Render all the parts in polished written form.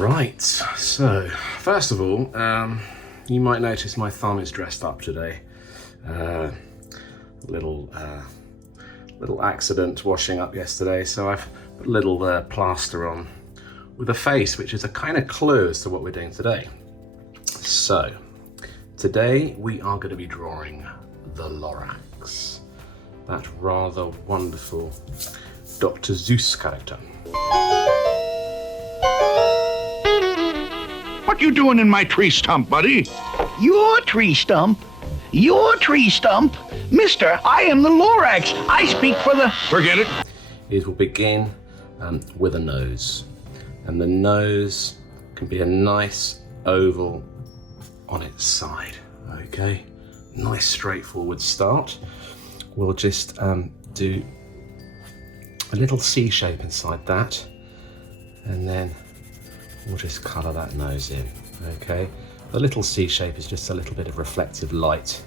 Right, so first of all, you might notice my thumb is dressed up today. Little accident washing up yesterday, so I've put a little plaster on with a face, which is a kind of clue as to what we're doing today. So today we are going to be drawing the Lorax, that rather wonderful Dr. Seuss character. What you doing in my tree stump, buddy? Your tree stump? Your tree stump? Mister, I am the Lorax. I speak for the... Forget it. We'll begin with a nose. And the nose can be a nice oval on its side, okay? Nice straightforward start. We'll just do a little C shape inside that, and then we'll just colour that nose in, okay? The little C shape is just a little bit of reflective light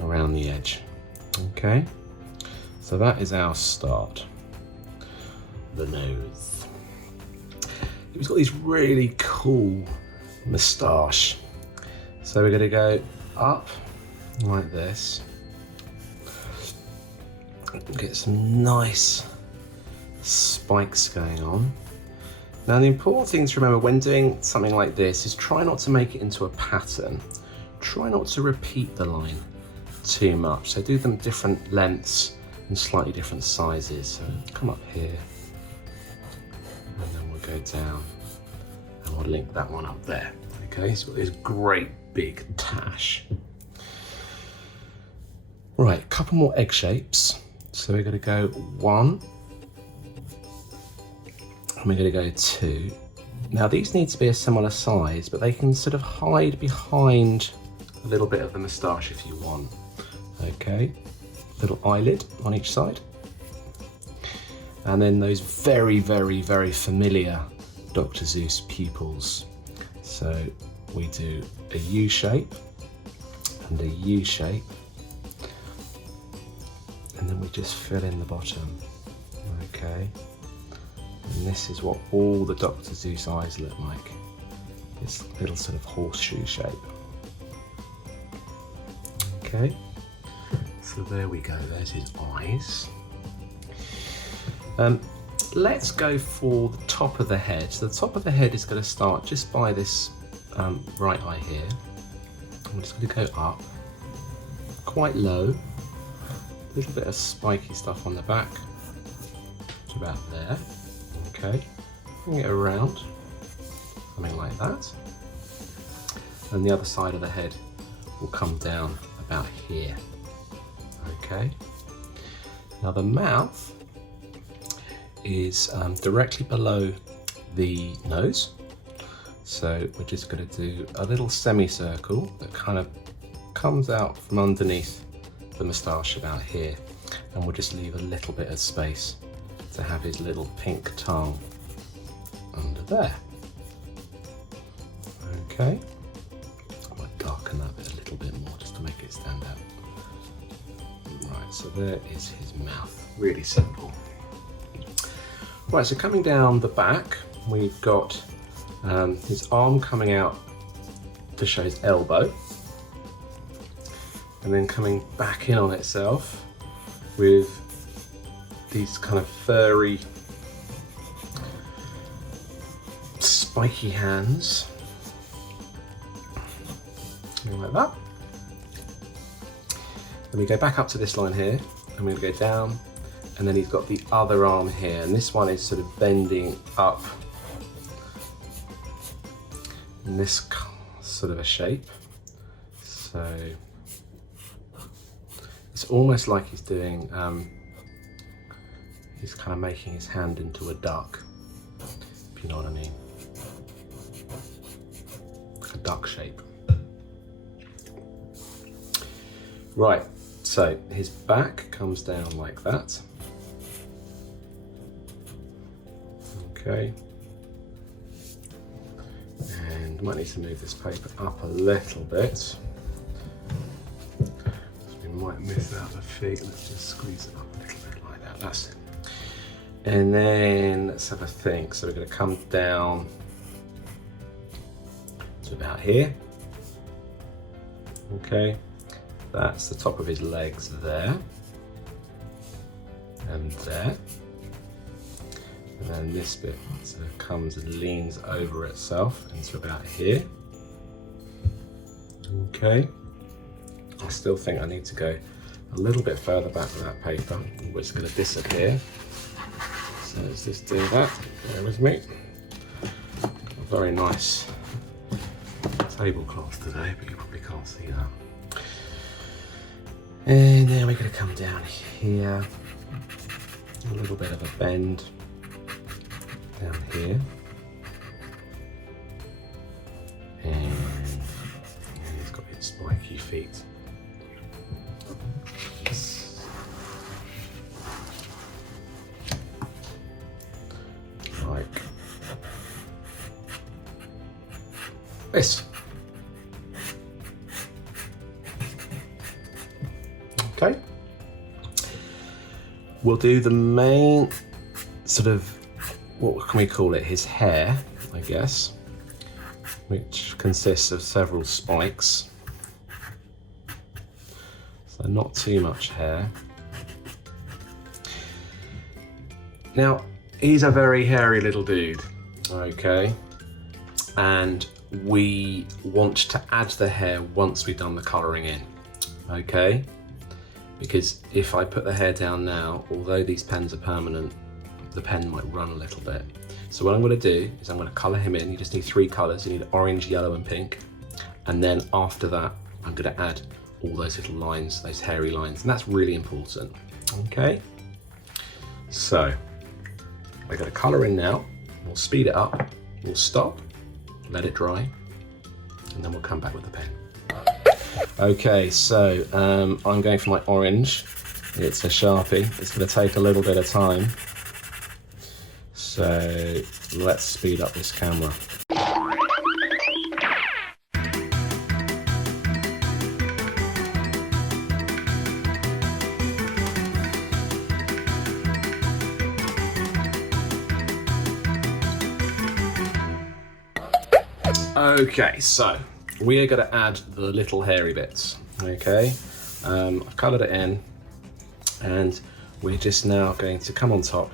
around the edge, okay? So that is our start. The nose. He's got these really cool moustache. So we're gonna go up like this. Get some nice spikes going on. Now the important thing to remember when doing something like this is try not to make it into a pattern. Try not to repeat the line too much. So do them different lengths and slightly different sizes. So come up here, and then we'll go down and we'll link that one up there. Okay, so this great big tash. Right, a couple more egg shapes. So we're going to go 1, and we're going to go 2. Now these need to be a similar size, but they can sort of hide behind a little bit of the moustache if you want. Okay, little eyelid on each side. And then those very, very, very familiar Dr. Seuss pupils. So we do a U shape and a U shape. And then we just fill in the bottom, okay? And this is what all the Dr. Seuss eyes look like. This little sort of horseshoe shape. Okay, so there we go, there's his eyes. Let's go for the top of the head. So the top of the head is going to start just by this right eye here. I'm just going to go up, quite low. A little bit of spiky stuff on the back, to about there, okay. Bring it around, something like that. And the other side of the head will come down about here, okay. Now the mouth is directly below the nose. So we're just going to do a little semicircle that kind of comes out from underneath the moustache about here, and we'll just leave a little bit of space to have his little pink tongue under there. Okay, I might darken that bit a little bit more just to make it stand out. Right, so there is his mouth, really simple. Right, so coming down the back, we've got his arm coming out to show his elbow, and then coming back in on itself with these kind of furry, spiky hands, something like that. Then we go back up to this line here, and we're going to go down, and then he's got the other arm here, and this one is sort of bending up in this sort of a shape. So it's almost like he's doing, he's kind of making his hand into a duck, if you know what I mean. Like a duck shape. Right, so his back comes down like that. Okay. And might need to move this paper up a little bit. Might miss out the feet. Let's just squeeze it up a little bit like that. That's it. And then let's have a think. So we're going to come down to about here. Okay, that's the top of his legs there. And there. And then this bit sort of comes and leans over itself into about here. Okay. I still think I need to go a little bit further back with that paper, which is going to disappear. So let's just do that. Bear with me. A very nice tablecloth today, but you probably can't see that. And then we're going to come down here. A little bit of a bend down here. And he's got his spiky feet. Like this. Okay. We'll do the main sort of, what can we call it, his hair, I guess, which consists of several spikes. So not too much hair. Now, he's a very hairy little dude, okay? And we want to add the hair once we've done the colouring in, okay? Because if I put the hair down now, although these pens are permanent, the pen might run a little bit. So what I'm going to do is I'm going to colour him in. You just need 3 colours. You need orange, yellow and pink. And then after that, I'm going to add all those little lines, those hairy lines. And that's really important. Okay? So, we're going to colour in now. We'll speed it up. We'll stop, let it dry, and then we'll come back with the pen. Okay, so I'm going for my orange. It's a Sharpie. It's going to take a little bit of time. So let's speed up this camera. Okay, so we are going to add the little hairy bits. Okay, I've coloured it in, and we're just now going to come on top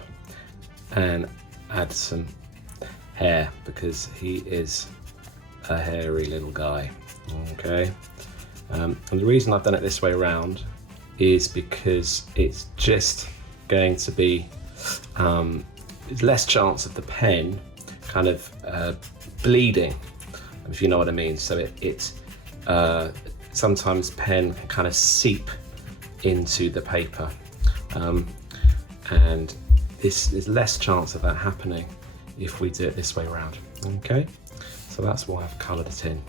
and add some hair because he is a hairy little guy. Okay, and the reason I've done it this way around is because it's just going to be less chance of the pen kind of bleeding, if you know what I mean. So it sometimes pen can kind of seep into the paper, and this is less chance of that happening if we do it this way around. Okay, so that's why I've coloured it in,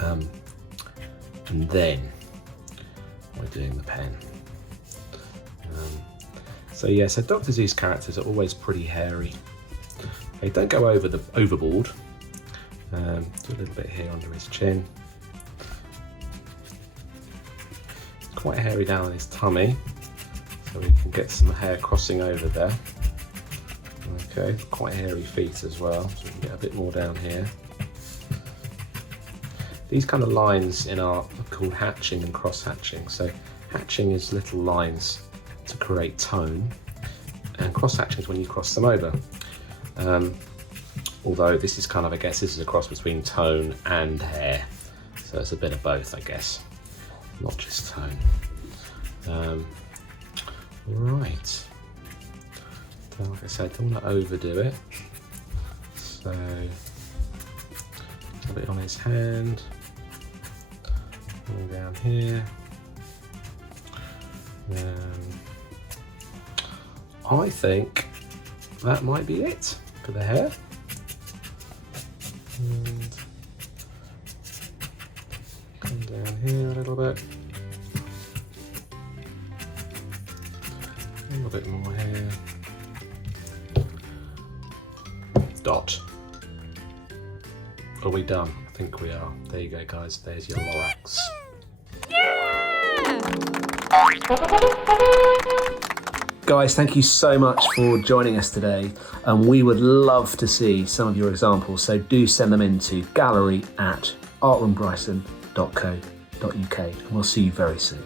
and then we're doing the pen. So yeah, so Dr. Seuss characters are always pretty hairy. Okay, don't go overboard. Do a little bit here under his chin. Quite hairy down on his tummy, so we can get some hair crossing over there. Okay, quite hairy feet as well, so we can get a bit more down here. These kind of lines in art are called hatching and cross-hatching. So hatching is little lines to create tone, and cross-hatching is when you cross them over. Although this is kind of, I guess, this is a cross between tone and hair. So it's a bit of both, I guess, not just tone. Right. Like I said, don't want to overdo it. So, a bit on his hand. All down here. I think that might be it for the hair. And come down here a little bit. A little bit more here. Dot. Are we done? I think we are. There you go, guys. There's your Lorax. Guys, thank you so much for joining us today. And we would love to see some of your examples. So do send them in to gallery@artroombrighton.co.uk. And we'll see you very soon.